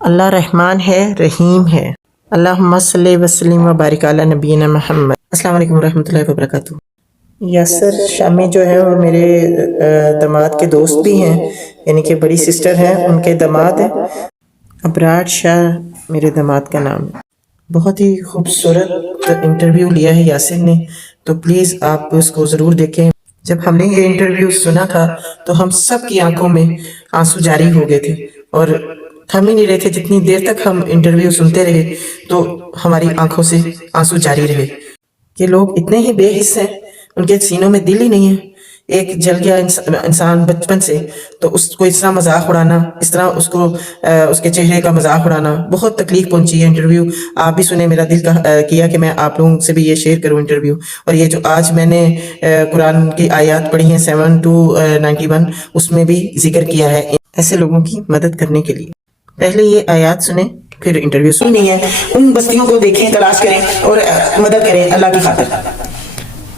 اللہ رحمان ہے، رحیم ہے۔ اللہم صلی وسلم و بارک علی نبینا محمد۔ السلام علیکم ورحمۃ اللہ وبرکاتہ۔ یاسر شامی جو ہے وہ میرے داماد کے دوست بھی ہیں، یعنی کہ بڑی سسٹر ہیں، ان کے داماد ہیں۔ ابرار شاہ میرے داماد کا نام ہے۔ بہت ہی خوبصورت انٹرویو لیا ہے یاسر نے، تو پلیز آپ اس کو ضرور دیکھیں۔ جب ہم نے یہ انٹرویو سنا تھا تو ہم سب کی آنکھوں میں آنسو جاری ہو گئے تھے، اور تھم ہی نہیں رہے تھے۔ جتنی دیر تک ہم انٹرویو سنتے رہے تو ہماری آنکھوں سے آنسو جاری رہے کہ لوگ اتنے ہی بے حس ہیں، ان کے سینوں میں دل ہی نہیں ہے۔ ایک جل گیا انسان بچپن سے، تو اس کو اس طرح مذاق اڑانا، اس طرح اس کو اس کے چہرے کا مذاق اڑانا، بہت تکلیف پہنچی ہے۔ انٹرویو آپ بھی سنیں، میرا دل کیا کہ میں آپ لوگوں سے بھی یہ شیئر کروں انٹرویو۔ اور یہ جو آج میں نے قرآن کی آیات پڑھی ہیں 7 to 91، اس میں بھی ذکر کیا ہے ایسے لوگوں کی مدد کرنے کے لیے۔ پہلے یہ آیات سنیں پھر انٹرویو سنیں ہے۔ ان بستیوں کو دیکھیں، تلاش کریں اور مدد کریں اللہ کی خاطر۔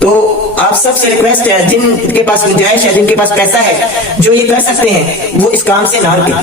تو آپ سب سے ریکویسٹ ہے، جن کے پاس گنجائش ہے، جن کے پاس پیسہ ہے، جو یہ کر سکتے ہیں، وہ اس کام سے نہ رکیں۔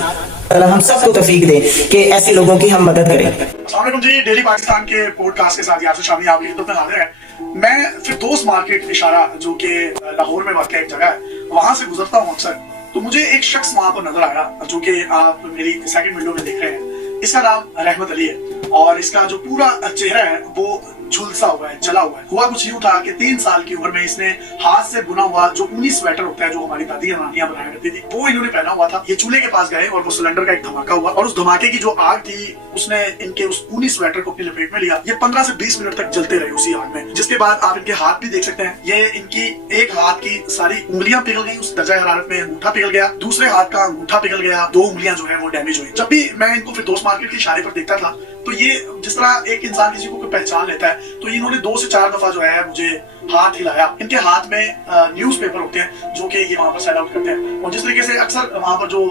اللہ ہم سب کو توفیق دے کہ ایسے لوگوں کی ہم مدد کریں۔ السلام علیکم جی، ڈیلی پاکستان کے پوڈ کاسٹ کے ساتھ یاسر شامی آپ کی خدمت میں حاضر ہے۔ میں فردوس مارکیٹ اشارہ، جو کہ لاہور میں واقع ایک جگہ ہے، وہاں سے گزرتا ہوں اکثر، تو مجھے ایک شخص وہاں پر نظر آیا، جو کہ آپ میری سیکنڈ ویڈیو میں دیکھ رہے ہیں۔ اس کا نام رحمت علی ہے، اور اس کا جو پورا چہرہ ہے وہ جھلسا ہوا ہے، جلا ہوا ہے۔ ہوا کچھ یوں تھا کہ 3 سال کی عمر میں اس نے ہاتھ سے بنا ہوا جو اونی سویٹر ہوتا ہے، جو ہماری دادی نانیاں بنایا کرتی تھی، وہ انہوں نے پہنا ہوا تھا۔ یہ چولہے کے پاس گئے اور وہ سلنڈر کا ایک دھماکہ ہوا، اور اس دھماکے کی جو آگ تھی اس نے ان کے اس اونی سویٹر کو اپنی لپیٹ میں لیا۔ یہ 15 سے 20 منٹ تک جلتے رہے اسی آگ میں، جس کے بعد آپ ان کے ہاتھ بھی دیکھ سکتے ہیں۔ یہ ان کی ایک ہاتھ کی ساری انگلیاں پگھل گئی اس درجہ حرارت میں، انگوٹھا پگھل گیا، دوسرے ہاتھ کا انگوٹھا پگھل گیا، 2 انگلیاں جو ہے وہ ڈیمیج ہوئی۔ جب بھی میں ان کو فردوس مارکیٹ کے اشارے پر دیکھتا تھا تو یہ جس طرح ایک انسان کسی کو پہچان لیتا ہے، تو انہوں نے 2 سے 4 دفعہ جو ہے مجھے ہاتھ ہلایا۔ ان کے ہاتھ میں نیوز پیپر ہوتے ہیں جو کہ یہ وہاں پر سیل آؤٹ کرتے ہیں، اور جس طریقے سے اکثر وہاں پر جو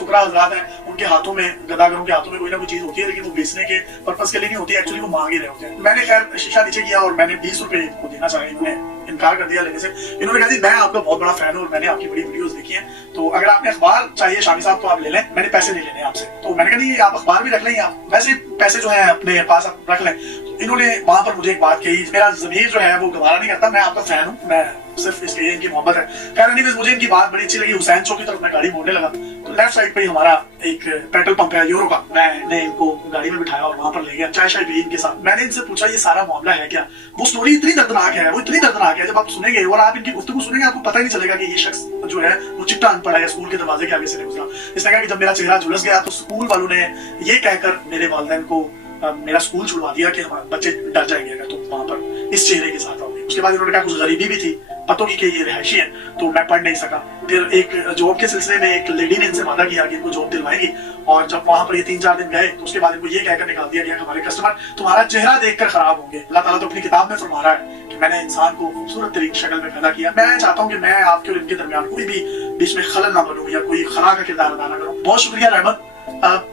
فقراء حضرات ہیں ان کے ہاتھوں میں، گداگروں کے ہاتھوں میں کوئی نہ کوئی چیز ہوتی ہے، لیکن وہ بیچنے کے پرپز کے لیے نہیں ہوتی، ایکچولی وہ مانگ ہی رہے ہوتے ہیں۔ میں نے خیر شیشہ نیچے کیا اور میں نے 20 روپے کو دینا چاہا، انہوں نے انکار کر دیا لینے سے۔ انہوں نے کہا جی میں آپ کا بہت بڑا فین ہوں اور میں نے آپ کی بڑی ویڈیوز دیکھی ہیں، تو اگر آپ نے اخبار چاہیے شامی صاحب تو آپ لے لیں، میں نے پیسے نہیں لینے آپ سے۔ تو میں نے کہا نہیں آپ اخبار بھی رکھ لیں، آپ ویسے پیسے جو ہیں اپنے پاس آپ رکھ لیں۔ انہوں نے وہاں پر مجھے ایک بات کہی، میرا ضمیر جو ہے وہ گوارا نہیں کرتا، میں آپ کا فین ہوں، میں صرف اس لیے ان کی محبت ہے۔ خیر اینیویز مجھے ان کی بات بڑی اچھی لگی۔ حسین چوک کی طرف میں گاڑی موڑنے لگا تو لیفٹ سائڈ پہ ہی ہمارا ایک پیٹرول پمپ ہے یورو کا، میں نے ان کو گاڑی میں بٹھایا اور وہاں پر لے گیا، چائے شائے پی ان کے ساتھ۔ میں نے ان سے پوچھا یہ سارا معاملہ ہے کیا؟ وہ سٹوری اتنی دردناک ہے، وہ اتنی دردناک ہے، جب آپ سنیں گے اور آپ ان کی گفتگو سنیں گے آپ کو پتہ ہی نہیں چلے گا کہ یہ شخص جو ہے وہ چٹا ان پڑھا ہے، اسکول کے دروازے کے آگے سے نہیں گزرا۔ اس نے کہا کہ جب میرا چہرہ جھلس گیا تو اسکول والوں نے یہ کہہ کر میرے والدین کو میرا اسکول چھڑوا دیا کہ ہمارے بچے ڈر جائیں گے اگر تم وہاں پر اس چہرے کے ساتھ آؤ گے۔ اس کے بعد انہوں نے کہا کچھ غریبی بھی تھی، پتوں کی کہ یہ رہائشی ہے، تو میں پڑھ نہیں سکا۔ پھر ایک جاب کے سلسلے میں ایک لیڈی نے ان سے وعدہ کیا کہ ان کو جاب دلوائیں گی، اور جب وہاں پر یہ 3-4 دن گئے تو اس کے بعد ان کو یہ کہہ کر نکال دیا گیا کہ ہمارے کسٹمر تمہارا چہرہ دیکھ کر خراب ہوں گے۔ اللہ تعالیٰ تو اپنی کتاب میں فرما رہا ہے کہ میں نے انسان کو خوبصورت ترین شکل میں پیدا کیا۔ میں چاہتا ہوں کہ میں آپ کے اور ان کے درمیان کوئی بھی بیچ میں خلل نہ بنوں یا کوئی خرا کا کردار ادا نہ کروں۔ بہت شکریہ رحمت،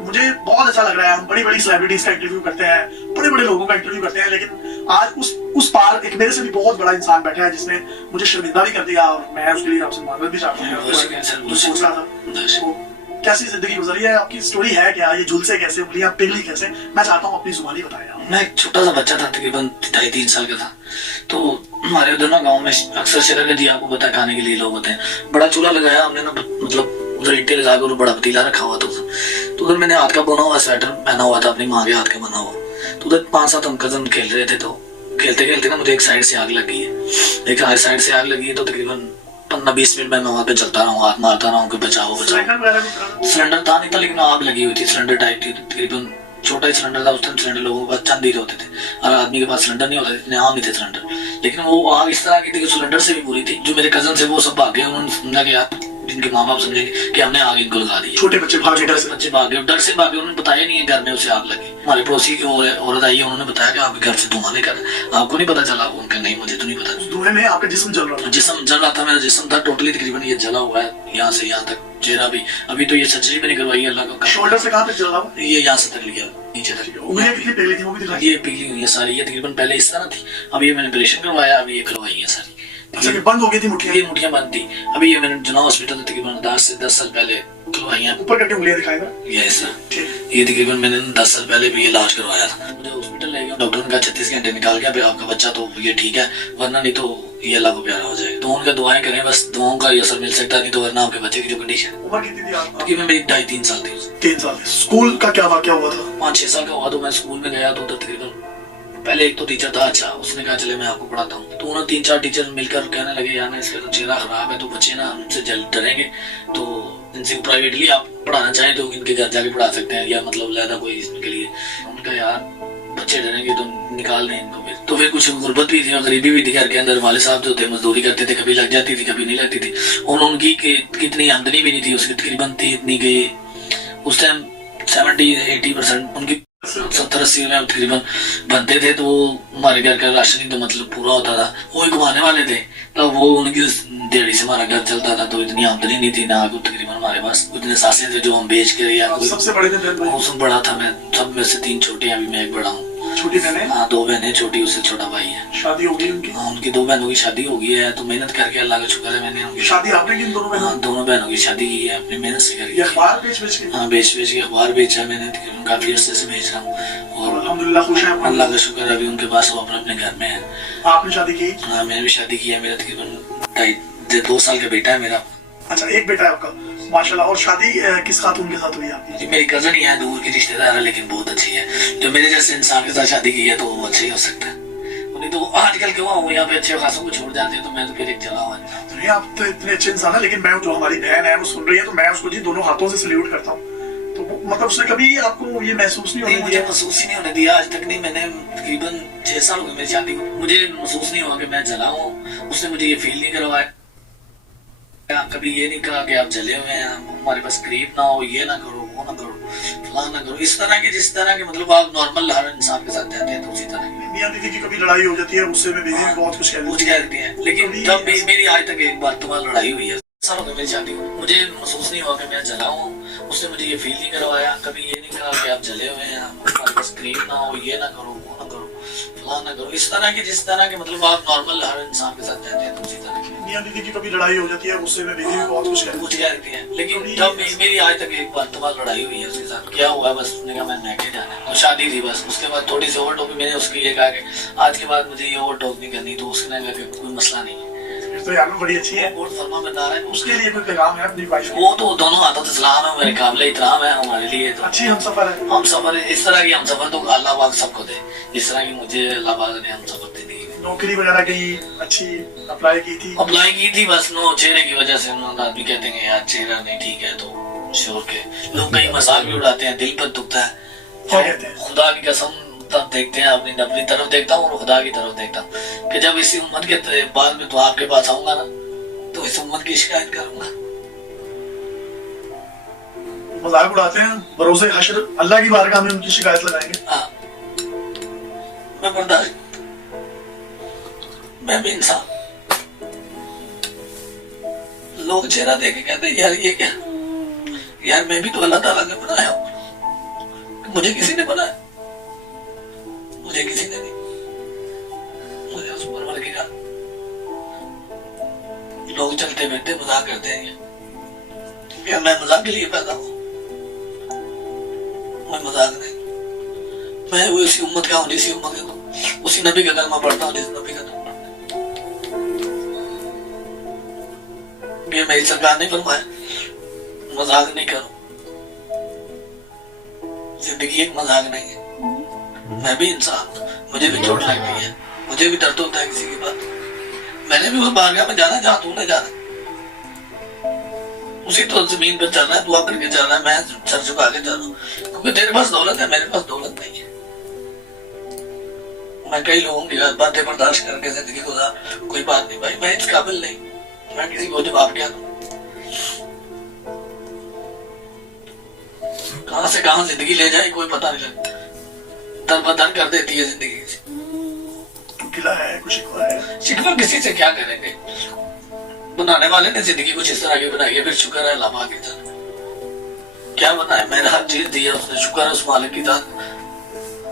مجھے بہت اچھا لگ رہا ہے۔ ہم بڑی بڑی سیلیبریٹیز کا انٹرویو کرتے ہیں، بڑے بڑے لوگوں کا انٹرویو کرتے ہیں، لیکن آج اس پار ایک میرے سے بھی بہت بڑا انسان بیٹھا ہے جس نے مجھے شرمندہ بھی کر دیا، اور میں اس کے لیے آپ سے معذرت بھی چاہتا ہوں۔ سوچ رہا تھا کیسی زندگی گزری ہے، آپ کی سٹوری ہے کیا، یہ جھلسے کیسے، انگلیاں پگھلی کیسے؟ میں چاہتا ہوں اپنی زبانی بتائیں آپ۔ میں ایک چھوٹا سا بچہ تھا، تقریباً 2.5-3 سال کا تھا، تو ہمارے ادھر نا گاؤں میں اکثر شرح کا جی آپ کو پتا ہے کھانے کے لیے لوگ ہوتے ہیں، بڑا چولہا لگایا ہم نے نا، مطلب ادھر اینٹیں لگا کر بڑا پتیلا رکھا ہوا تھا، تو ادھر میں نے ہاتھ کا بنا ہوا سویٹر پہنا ہوا تھا، اپنی ماں کے ہاتھ کا بنا ہوا، تو ادھر 5-7 ہم کزن کھیل رہے تھے، تو کھیلتے کھیلتے نا مجھے ایک سائڈ سے آگ لگی ہے، ایک ہر سائڈ سے آگ لگی ہے، تو تقریباً 15-20 منٹ میں وہاں پہ چلتا رہا ہوں، ہاتھ مارتا رہا ہوں کہ بچاؤ بچاؤ۔ سلنڈر تھا نہیں تھا لیکن آگ لگی ہوئی تھی، سلنڈر ٹائپ تھی، تقریباً چھوٹا ہی سلنڈر تھا، اس ٹائم سلنڈر لوگوں کے پاس چند ہی ہوتے تھے، ہر آدمی کے پاس سلنڈر نہیں ہوتا، اتنے عام ہی تھے سلنڈر، لیکن وہ آگ اس طرح کی تھی کہ سلنڈر سے بھی بری تھی۔ جو میرے کزن سے وہ سب بھاگ گئے، انہوں نے سمجھا کہ یار جن کے ماں باپ سمجھے کہ ہم نے آگ ان کو لگا دی، چھوٹے بچے بھاگ گئے، بچے بھاگ گئے، ڈر سے بھاگ گئے، انہوں نے بتایا نہیں ہے گھر میں اسے آگ لگی۔ ہمارے پڑوسی کی عورت آئی ہے، انہوں نے بتایا کہ آپ کے گھر سے دھواں نکل رہا ہے، آپ کو نہیں پتا چلا؟ ان کا نہیں، مجھے تو نہیں پتا۔ دھوئے میں آپ کا جسم جل رہا تھا؟ جسم جل رہا تھا، میرا جسم تھا ٹوٹلی تقریباً یہ جلا ہوا ہے، یہاں سے یہاں تک چہرہ بھی، ابھی تو یہ سرجری میں نکلوائی ہے اللہ کا۔ شولڈر سے کہاں تک جل رہا ہے؟ یہ یہاں سے تک لیا نیچے تک، انگلیاں کتنی پگھلی تھی وہ بھی دکھائی؟ یہ پگھلی ہوئی ہے ساری، یہ تقریباً پہلے اس طرح تھی، اب یہ میں نے آپریشن کروایا، ابھی یہ کھلوائی ہے ساری۔ اچھا کہ بند ہو گئی تھی مٹھیاں؟ یہ مٹھیاں بند تھی، ابھی یہ میں نے جناح ہاسپٹل تقریباً 10 سے 10 سال پہلے کھلوائی۔ भाई हैं। ऊपर करके उंगलियां दिखाएगा। यस सर, ठीक। ये तकरीबन मैंने 10 साल पहले भी इलाज करवाया था। मुझे हॉस्पिटल ले गया, डॉक्टर ने कहा 36 घंटे निकाल गया फिर आपका बच्चा तो ये ठीक है, वरना नहीं तो ये अल्लाह को प्यारा हो जाएगा। तो उनका दुआएं करें, बस दुआओं का ये असर मिल सकता है, नहीं तो वरना आपके बच्चे की जो कंडीशन उम्र कितनी थी आपकी? तकरीबन मेरी 2.5-3 साल थी। 3 साल। स्कूल का क्या वाकया हुआ था? 5-6 साल का हुआ तो मैं स्कूल में गया तो उधर तकरीबन पहले एक तो टीचर था अच्छा, उसने कहा चले मैं आपको पढ़ाता हूँ। तो उन्होंने 3-4 टीचर मिलकर कहने लगे यार ना इसका तो चेहरा खराब है तो बच्चे ना उनसे डरेंगे, तो इनसे प्राइवेटली आप पढ़ाना चाहें तो इनके घर जाके पढ़ा सकते हैं, या मतलब ज़्यादा कोई इसके लिए। उनका यार बच्चे डरेंगे तो निकाल दें इनको फिर। तो फिर कुछ गुर्बत भी थी और गरीबी भी थी घर के अंदर। वाले साहब जो थे मजदूरी करते थे, कभी लग जाती थी कभी नहीं लगती थी, और उनकी कितनी आमदनी भी नहीं थी उसकी, तकरीबन थी इतनी कि उस टाइम 70-80% उनकी 70-80 में तकरीबन बनते थे, तो वो हमारे घर का राशन ही तो मतलब पूरा होता था, वो ही कमाने वाले थे, तो वो उनकी दिहाड़ी से हमारा घर चलता था। तो इतनी आमदनी नहीं थी ना तकरीबन हमारे पास, इतने सासे थे जो हम बेच के या सबसे बड़े थे बहन भाई? वो सब बड़ा था मैं, सब में से 3 छोटे हैं, अभी मैं एक बड़ा हूँ। छोटी बहनें? हाँ 2 बहनें, छोटी उससे छोटा भाई है। शादी हो गई उनकी? हाँ उनकी 2 बहनों की शादी हो गई है, तो मेहनत करके अल्लाह का शुक्र है मैंने उनकी शादी आपने की इन दोनों बहनों? हाँ दोनों बहनों की शादी की है अपनी मेहनत से ये करके। अखबार बेच बेच के? हाँ बेच बेच के अखबार बेचा मैंने, तकरीबन काफी अरसे से बेच रहा हूँ, और अल्हम्दुलिल्लाह खुश हैं? अल्लाह का शुक्र है अभी उनके पास वो अपने घर में है। आपने शादी की? हाँ मैंने भी शादी की है, मेरा तकरीबन 2 साल का बेटा है मेरा। अच्छा, एक बेटा है आपका, माशाल्लाह। और शादी किस खातून के साथ हुई आपकी? जी मेरी कजन ही है, दूर की रिश्तेदार है, लेकिन बहुत अच्छी है। जो मेरे जैसे इंसान के साथ शादी की है तो वो अच्छे ही हो सकता है, नहीं तो आजकल क्यों हूँ यहाँ पे अच्छे खासों को छोड़ जाते हैं, तो मैं तो फिर एक चला हुआ इंसान। नहीं, आप तो इतने अच्छे इंसान है, लेकिन मैं जो हमारी बहन है वो सुन रही है तो मैं उसको जी दोनों हाथों से सल्यूट करता हूँ। तो मतलब उसने कभी आपको ये महसूस नहीं नहीं होने मुझे दिया? महसूस ही नहीं होने दिया आज तक। नहीं, मैंने तकरीबन 6 साल हो गए मेरी शादी को, मुझे महसूस नहीं हुआ कि मैं जला हूँ। उसने मुझे ये फील नहीं करवाया, कभी ये नहीं कहा कि आप जले हुए हैं, हमारे पास करीब ना हो, ये ना करो, वो ना करो, फलां ना करो, इस तरह के जिस तरह के मतलब आप नॉर्मल हर इंसान के साथ रहते हैं तो उसी तरह की। मियां बीवी की कभी लड़ाई हो जाती है, उससे में बीवी भी बहुत कुछ कह कुछ देती कह देती है, लेकिन कभी जब भी मेरी आज तक एक बार तुम्हारी लड़ाई हुई है, सालों की मेरी शादी को, मुझे महसूस नहीं हुआ कि मैं जला हूँ। उसने मुझे ये फील नहीं करवाया, कभी ये नहीं कहा कि आप जले हुए हैं, हमारे पास करीब ना हो, ये ना करो, वो ना करो, फलां ना करो, इस तरह के जिस तरह के मतलब आप नॉर्मल हर इंसान के साथ रहते हैं तो उसी तरह की। मियां बीवी की कभी लड़ाई हो जाती है, उससे में बीवी भी बहुत कुछ कह कुछ देती कह देती है, लेकिन जब मेरी आज तक एक बार तुम्हारी लड़ाई हुई है उसके साथ, क्या हुआ बस उसने कहा मैं मैके जाना है, तो शादी थी बस। उसके बाद थोड़ी सी ओवर टॉक, मैंने उसकी ये कहा कि आज के बाद मुझे ये ओवर टॉक नहीं करनी, तो उसने कहा कि कोई मसला नहीं है। है। तो यार बड़ी अच्छी है। बहुत फरमा बरदार है, उसके लिए कोई पैगाम है अपनी वाइफ को? वो तो दोनों हाथों से सलाम है, मेरे काबिल इतराम है हमारे लिए। तो अच्छी हमसफर है। हम सफर इस तरह की हम सफर तो अल्लाह पाक सबको दे, जिस तरह की मुझे अल्लाह पाक ने हम सफर दे दी। नौकरी वगैरह की अच्छी अप्लाई की थी? अप्लाई की थी, बस नो चेहरे की वजह से आदमी कहते हैं यार चेहरा नहीं ठीक है, तो शोर के लोग कहीं मजाक भी उड़ाते हैं, दिल पर दुखता है। क्या कहते हैं? खुदा की कसम तब देखते हैं, अपनी तरफ देखता हूँ और खुदा की तरफ देखता हूँ कि जब इसी उम्मत के बाद में तो आपके पास आऊंगा ना, तो इस उम्मत की शिकायत करूंगा। मजाक उड़ाते हैं, बरोसे हश्र अल्लाह की बारगाह में उनकी शिकायत लगाएंगे। हाँ मैं बर्दाश्त, मैं भी इंसान। लोग चेहरा देख के कहते हैं यार ये क्या, यार मैं भी तो अल्लाह ताला ने बनाया हूँ, मुझे किसी ने बनाया, मुझे किसी ने नहीं, मुझे उस परवर की जान। लोग चलते फिरते मजाक करते हैं यार मैं मजाक के लिए पैदा हूँ, मैं मजाक नहीं, मैं वो इसी उम्मत का हूँ जिसी उम्मत का हूँ, उसी नबी का कलमा पढ़ता हूँ जिस नबी का कलमा पढ़ता हूँ। ये मेरी सरकार ने फरमाया मजाक नहीं करो, जिंदगी एक मजाक नहीं है। मैं भी इंसान, मुझे भी चोट लगती है, मुझे भी दर्द होता है किसी की बात। मैंने भी उस बारगाह में जाना जहाँ तूने जाना, उसी तो जमीन पर चलना है, दुआ करके चलना है, मैं सर झुका के चल रहा हूँ, क्योंकि तेरे पास दौलत है, मेरे पास दौलत नहीं है। मैं कई लोगों की बातें बर्दाश्त करके जिंदगी गुजार, कोई बात नहीं भाई, मैं इस काबिल नहीं, मैं किसी को जवाब क्या दूं। कहां से कहां जिंदगी ले जाए कोई पता नहीं लगता, दर बदर कर देती है जिंदगी से। गिला है, कुछ शिकवा है, शिकवा किसी से क्या करेंगे, बनाने वाले ने जिंदगी कुछ इस तरह की बनाई है, फिर शुक्र है अल्लाह पाक की जान, क्या बनाया, मैंने हर चीज दी है उसने, शुक्र है उस मालिक की जान,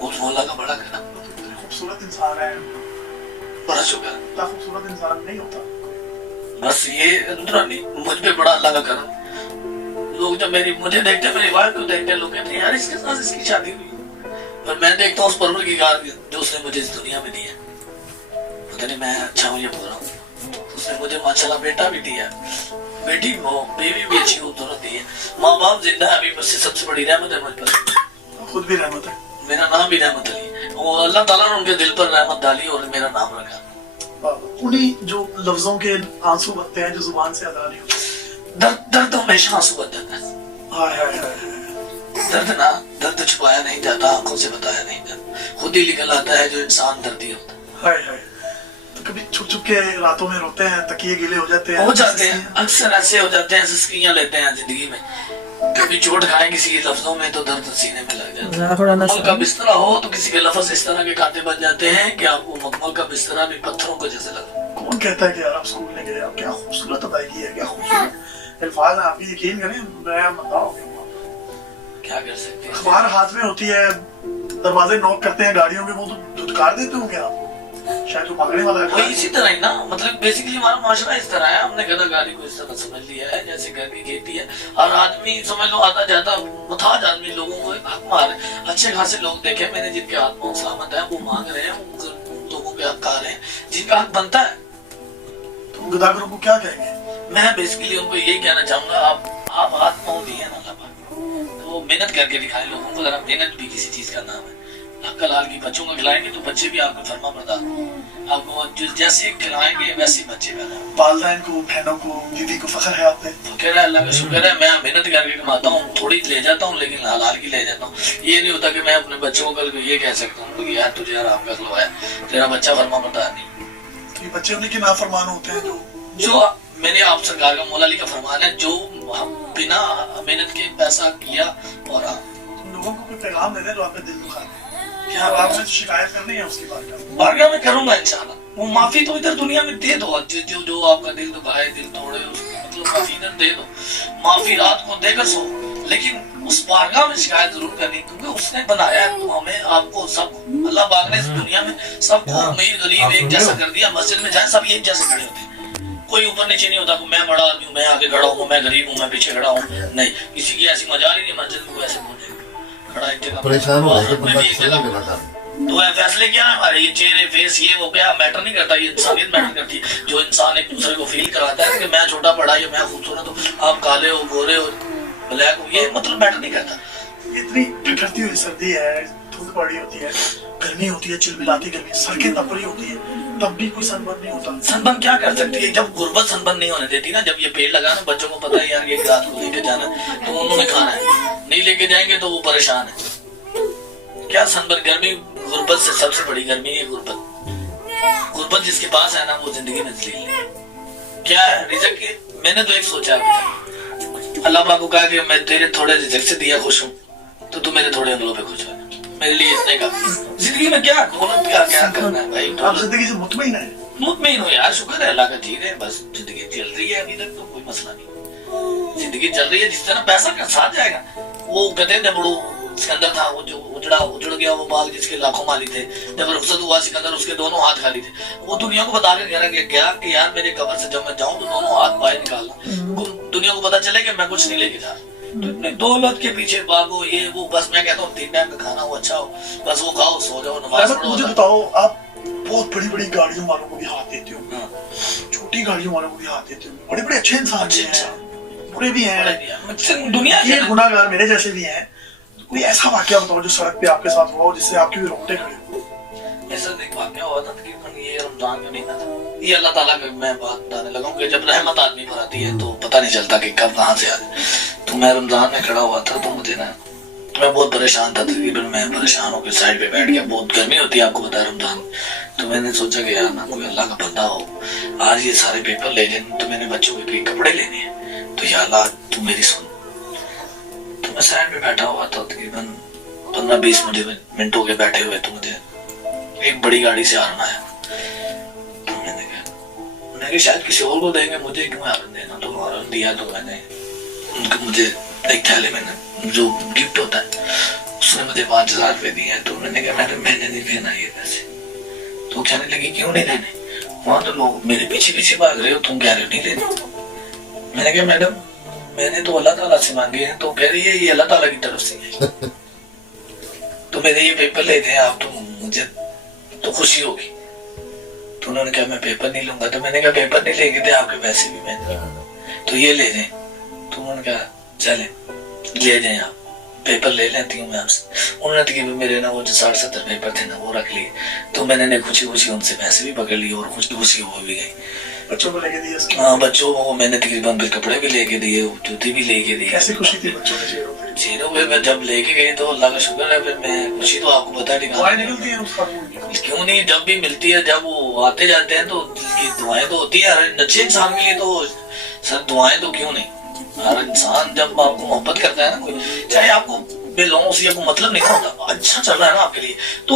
उस मौला का बड़ा करना। खूबसूरत इंसान है, बड़ा शुक्र, इतना खूबसूरत इंसान नहीं होता। बस ये अंदरूनी मुझ पे बड़ा अल्लाह का करम, लोग जब मुझे देखते, मेरी वाइफ को देखते, लोग कहते हैं यार इसके साथ इसकी शादी हुई। पर मैं देखता हूँ उस परवरदिगार जो उसने मुझे इस दुनिया में दिया, पता नहीं मैं अच्छा हूँ ये बोल रहा हूँ, उसने मुझे माशाल्लाह बेटा भी दिया, बेटी बेबी भी अच्छी खूबसूरत दी है, माँ बाप जिंदा है, अभी मुझसे सबसे बड़ी रहमत है मुझ पर। खुद भी रहमत है। मेरा नाम भी रहमत अली, वो अल्लाह ताला ने उनके दिल पर रहमत डाली और मेरा नाम रखा। उन्हीं जो लफ्जों के आंसू बनते हैं जो जुबान से अदा नहीं होते। दर्द तो हमेशा आंसू बन जाता है। हाय हाय हाय। दर्द छुपाया नहीं जाता, आंखों से बताया नहीं जाता, खुद ही निकल आता है जो इंसान दर्दी होता है। हाय हाय। तो कभी छुप छुप के रातों में रोते हैं, तकिए गीले हो जाते हैं? हो जाते हैं, अक्सर ऐसे हो जाते हैं, सिस्कियां लेते हैं जिंदगी में, कभी चोट खाए किसी के लफ्जों में तो दर्द सीने में लग जाता है। मखमल का बिस्तरा हो तो किसी के लफ्ज इस तरह के कांटे बन जाते हैं कि आपको मखमल का बिस्तरा भी पत्थरों को जैसे लगता है। कौन कहता है कि यार आप स्कूल में गए, आप क्या खूबसूरत अदायगी है, क्या खूबसूरत अल्फाज हैं, आप यकीन करें मैं बताओ क्या कर सकते हैं। अखबार हाथ में होती है, दरवाजे नॉक करते हैं गाड़ियों में, वो तो धुतकार देते होंगे आप, शायद वो भागने वाला वो है। इसी तरह ही ना, मतलब बेसिकली हमारा माशरा इस तरह है, हमने गदागारी को इस तरह समझ लिया है जैसे घर की खेती है, और आदमी समझ लो आता जाता मुथाज आदमी लोगों को हक मारे। अच्छे खासे लोग देखे मैंने जिनके हाथ में सलामत है, वो मांग रहे हैं, उन लोगों के हकदार हैं जिनका हक बनता है। तो गदागरों को क्या कहेंगे? मैं बेसिकली उनको यही कहना चाहूंगा, आप हाथ पाँव दिए ना अल्लाह पाक, तो मेहनत करके दिखाएं लोगों को, जरा मेहनत भी किसी चीज का नाम है। हक हलाल की बच्चों को खिलाएंगे तो बच्चे भी आपको फर्मा बरदार, आपको जैसे खिलाएंगे वैसे बच्चे पैदा होंगे। वालिदैन को, बहनों को, बीवी को फख्र है आप पे? कह रहा है अल्लाह का शुक्र है, मैं मेहनत करके कमाता हूँ, थोड़ी ले जाता हूँ लेकिन हलाल की ले जाता हूँ। ये नहीं होता कि मैं अपने बच्चों को कल ये कह सकता हूँ कि यार तुझे आराम कर लो है, तेरा बच्चा फर्मा बरदार नहीं। ये बच्चे उन्हीं के नाफरमान होते हैं जो मैंने आप सरकार का मौला अली का फरमान है, जो बिना मेहनत के पैसा किया और लोगों को कोई पैगाम दे दे जो आपका दिल दुखा दे। क्या आपने शिकायत करनी है उसकी बारगाह में करूंगा इंशाल्लाह। वो माफी तो इधर दुनिया में दे दो, जो आपका दिल दुखाए, दिल तोड़े, उसकी मतलब माफी इधर दे दो, माफी रात को देकर सो, लेकिन उस बारगाह में शिकायत जरूर करनी, क्योंकि उसने बनाया है तो हमें आपको सब अल्लाह पाक ने इस दुनिया में सबको अमीर गरीब एक जैसा कर दिया। मस्जिद में जाए सब एक जैसे खड़े होते हैं, कोई ऊपर नीचे नहीं होता, मैं बड़ा आदमी हूँ, मैं आगे खड़ा हूँ, मैं गरीब हूँ, मैं पीछे खड़ा हूँ, नहीं, किसी की ऐसी मजाल ही नहीं मस्जिद में ऐसे बोले खड़ा एक जगह परेशान हो रहे बंदा। तो है फैसले क्या है हमारे, ये चेहरे फेस ये वो क्या मैटर नहीं करता, ये इंसानियत मैटर करती है। जो इंसान एक दूसरे को फील कराता है कि मैं छोटा बड़ा या मैं खूबसूरत हूँ, आप काले हो, गोरे हो, ब्लैक हो, ये मतलब मैटर नहीं करता। इतनी ठिठुरती हुई सर्दी है, धूप पड़ी होती है, गर्मी होती है, चिलमिलाती गर्मी, सड़कें तप रही होती है, तब भी कोई सनबर्न नहीं होता। सनबर्न क्या कर सकती है, जब गुर्बत सनबर्न नहीं होने देती ना, जब ये पेड़ लगाना बच्चों को पता है यार ये रात को लेके जाना तो उन्होंने खाना है, नहीं लेके जाएंगे तो वो परेशान है। क्या सनबर्न, गर्मी गुर्बत से सबसे बड़ी गर्मी है गुर्बत जिसके पास है ना वो जिंदगी में जलील है। क्या है रिज़्क़ की, मैंने तो एक सोचा अल्लाह पाक को कहा कि मैं तेरे थोड़े रिज़्क़ से दिया खुश हूँ तो तू मेरे थोड़े अमलों पे खुश हो, मेरे लिए इतने का। जिंदगी में क्या दौलत का क्या करना है भाई, आप जिंदगी से मुतमईन है? मुतमईन हो यार, शुक्र है अल्लाह का, ठीक है, बस जिंदगी चल रही है अभी तक तो कोई मसला नहीं, जिंदगी चल रही है। जिस तरह पैसा का साथ जाएगा, वो कहते थे बड़ू सिकंदर था, वो जो उजड़ गया वो बाग जिसके लाखों माली थे, जब रुखसत हुआ सिकंदर उसके दोनों हाथ खाली थे, वो दुनिया को बता के गया कि यार मेरे कब्र से जब मैं जाऊं तो दोनों हाथ बाहर निकालना, दुनिया को पता चले कि मैं कुछ नहीं लेके जा रहा। तो इतनी दौलत के पीछे भागो, ये वो, बस मैं कहता हूँ 3 टाइम का खाना हो अच्छा हो, बस वो खाओ, सो जाओ, नमाज पढ़ो। मुझे बताओ, आप बहुत बड़ी बड़ी गाड़ियों वालों को भी हाथ देते हो, छोटी गाड़ियों वालों को भी हाथ देते हो, बड़े बड़े अच्छे इंसान बुरे भी हैं, दुनिया के गुनाहगार मेरे जैसे भी हैं। कोई ऐसा वाकया बताओ जो सड़क पे आपके साथ हुआ हो जिससे आपके भी रोंगटे खड़े हो। ऐसा एक वाकया हुआ था तकरीबन ये रमजान का महीना था, ये अल्लाह ताला का मैं बात बताने लगा हूँ कि जब रहमत आदमी पर आती है तो पता नहीं चलता कि कब कहाँ से आ जाए। तो मैं रमजान में खड़ा हुआ था, तो मुझे ना मैं बहुत परेशान था, तकरीबन मैं परेशान होकर साइड पे बैठ गया, बहुत गर्मी होती है आपको पता है रमजान। तो मैंने सोचा कि यार ना कोई अल्लाह का बंदा हो, आज ये सारे पेपर ले जाए तो मैंने बच्चों के लिए कपड़े लेने हैं, तो या अल्लाह तू मेरी सुन। तो मैं साइड पे बैठा हुआ था, तकरीबन 15-20 मिनट हो गए बैठे हुए, तो मुझे एक बड़ी गाड़ी से हारन आया। तो मैंने कहा शायद किसी और को देंगे, मुझे क्यों हारन देना, तो हारन दिया। तो मैंने उनको मुझे एक थैले में जो गिफ्ट होता है उसने मुझे 5000 रुपए दिए हैं। तो मैंने कहा मैंने नहीं देना ये पैसे। तो कहने लगी क्यों नहीं देने, वहां तो लोग मेरे पीछे पीछे भाग रहे हो, तुम कह रहे हो नहीं देने। मैंने कहा मैडम मैंने तो अल्लाह ताला से मांगे हैं, तो कह रही है ये अल्लाह ताला की तरफ से है। तो मेरे ये पेपर ले गए आप, तो मुझे तो खुशी होगी। तो उन्होंने कहा मैं पेपर नहीं लूंगा। तो मैंने कहा पेपर नहीं लेंगे थे, आपके पैसे भी मैंने, तो ये ले जाए। तो उन्होंने कहा चले ले जाए आप, पेपर ले लेती हूँ मैं आपसे। उन्होंने तो कि मेरे ना वो जो 60-70 पेपर थे ना वो रख लिए। तो मैंने खुशी खुशी उनसे पैसे भी पकड़ लिए और खुशी खुशी वो भी गई। बच्चों को लेके दिए? हाँ, बच्चों को मैंने तकरीबन फिर कपड़े भी लेके दिए, जूते भी लेके दिए। कैसी खुशी थी बच्चों के चेहरों पे? चेहरों पे मैं जब लेके गई तो अल्लाह का शुक्र है, फिर मैं खुशी तो आपको बता नहीं दुआएं निकलती हैं उसका खून की? क्यों नहीं, जब भी मिलती है, जब वो आते जाते हैं तो उनकी दुआएं तो होती है। हर अच्छे इंसान के लिए तो सर दुआएं तो क्यों नहीं। हर इंसान जब आपको मोहब्बत करता है ना कोई, चाहे आपको बेलौंस या कोई मतलब नहीं होता, अच्छा चल रहा है ना आपके लिए, तो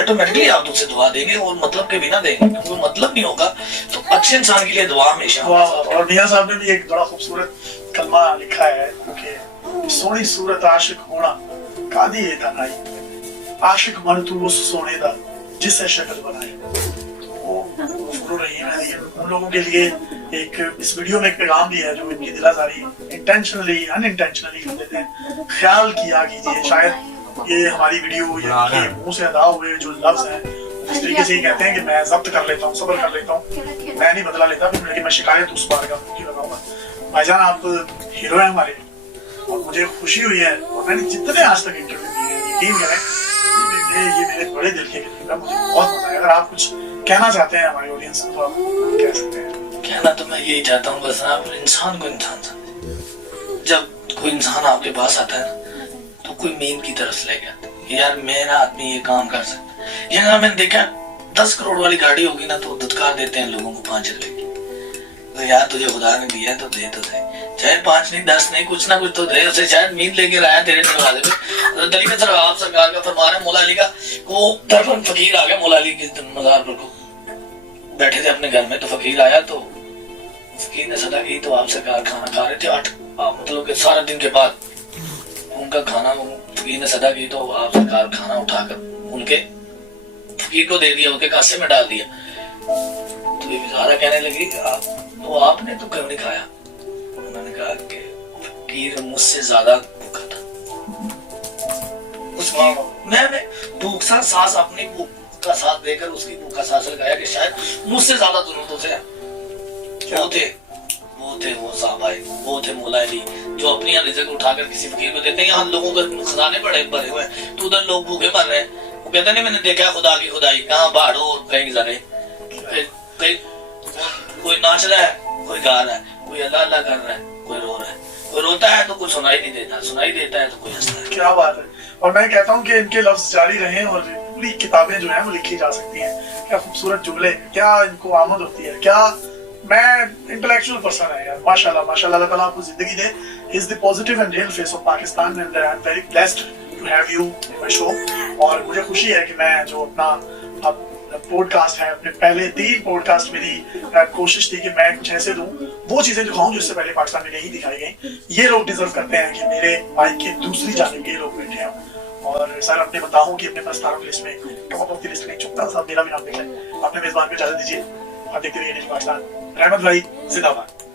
ऑटोमेटिकली आप तुमसे दुआ देंगे और मतलब के बिना देंगे। क्योंकि मतलब नहीं होगा तो अच्छे इंसान के लिए दुआ हमेशा। वाह, और मियां साहब ने भी एक बड़ा खूबसूरत कलमा लिखा है कि सोनी सूरत आशिक होना कादी है तनाई, आशिक मन तू उस सोने दा जिसे शक्ल बनाई। तो गफूर रहीम है। ये उन लोगों के लिए एक इस वीडियो में एक पैगाम भी है जो इनकी दिलाजारी इंटेंशनली अनइंटेंशनली कर देते हैं। ख्याल किया कीजिए, शायद ये हमारी वीडियो या इनके मुंह से अदा हुए जो लफ्ज हैं इस तरीके से ही कहते हैं कि मैं जब्त कर लेता हूँ, सब्र कर लेता हूँ, मैं नहीं बदला लेता, फिर लेकिन मैं शिकायत उस बार का मुझे लगाऊंगा। भाईजान आप हीरो हैं हमारे, और मुझे खुशी हुई है। और मैंने जितने आज तक इंटरव्यू दिए हैं, यकीन करें ये मेरे बड़े दिल के करीब है, मुझे बहुत मजा आया। अगर आप कुछ कहना चाहते हैं हमारी ऑडियंस को तो आप कह सकते हैं। कहना तो मैं यही चाहता हूँ, बस आप इंसान को इंसान समझे। जब कोई इंसान आपके पास आता है ना, तो कोई मेन की तरफ ले गया यार मेरा आदमी ये काम कर सकता है। यहाँ मैंने देखा 10 करोड़ वाली गाड़ी होगी ना तो धुतकार देते हैं लोगों को 5 रुपए की। तो यार तुझे खुदा ने दिया है तो दे, तो दे, चाहे 5 नहीं 10 नहीं, कुछ ना कुछ तो दे। उसे शायद मीन लेके आया तेरे दरवाजे पे। तरीके से आप सरकार का फरमा रहे, मौला अली का वो दरबार फकीर आ गया, मौला अली के मजार पर को बैठे थे अपने घर में। तो फकीर आया तो फकीर ने सदा की, तो आप सरकार खाना खा रहे थे 8 मतलब के सारा दिन के बाद उनका खाना फकीर ने सदा की, तो आप सरकार खाना उठाकर उनके फकीर को दे दिया, उनके कासे में डाल दिया। तो ये बेचारा कहने लगी आप तो आपने तो क्यों नहीं खाया? उन्होंने कहा कि फकीर मुझसे ज्यादा भूखा था। उसकी मैंने भूख सा सांस अपनी भूख का साथ देकर उसकी भूख का सांस लगाया कि शायद मुझसे ज्यादा जरूरतों से वो साहब आए, वो थे मौला अली जो अपनी यहाँ रिज़्क उठाकर किसी फकीर को देते हैं। यहाँ लोगों के खजाने बड़े भरे हुए हैं, तो उधर लोग भूखे मर रहे हैं। वो कहते नहीं मैंने देखा खुदा की खुदाई, कहाँ भाड़ो और कहीं जरे, कहीं कोई नाच रहा है, कोई गा रहा है, कोई अल्लाह अल्लाह कर रहा है, कोई रो रहा है, कोई रोता है तो कुछ सुनाई नहीं देता, सुनाई देता है तो कोई हंसता है। क्या बात है। और मैं कहता हूँ कि इनके लफ्ज जारी रहें और पूरी किताबें जो है वो लिखी जा सकती हैं। क्या खूबसूरत जुमले, क्या इनको आमद होती है, क्या मैं इंटेलेक्चुअल पर्सन है यार, माशाल्लाह माशाल्लाह। अल्लाह ताला आपको जिंदगी दे। He is the positive and real face of Pakistan and I am very blessed to have you in my show. और मुझे खुशी है कि मैं जो अपना पॉडकास्ट है, अपने पहले 3 पॉडकास्ट मेरी कोशिश थी कि मैं कुछ ऐसे दूं, वो चीजें दिखाऊं जो इससे पहले पाकिस्तान में नहीं दिखाई गई। ये लोग डिजर्व करते हैं कि मेरे माइक के दूसरी जानिब ये लोग बैठे हैं। और सर अपने बताऊं कि अपने प्रस्तावों की लिस्ट में टॉप ऑफ द लिस्ट नहीं चुकता साहब, मेरा भी नाम लिखा है। अपने मेजबान को इजाजत दीजिए, आप देखते रहिए पाकिस्तान। रहमत भाई जिंदाबाद।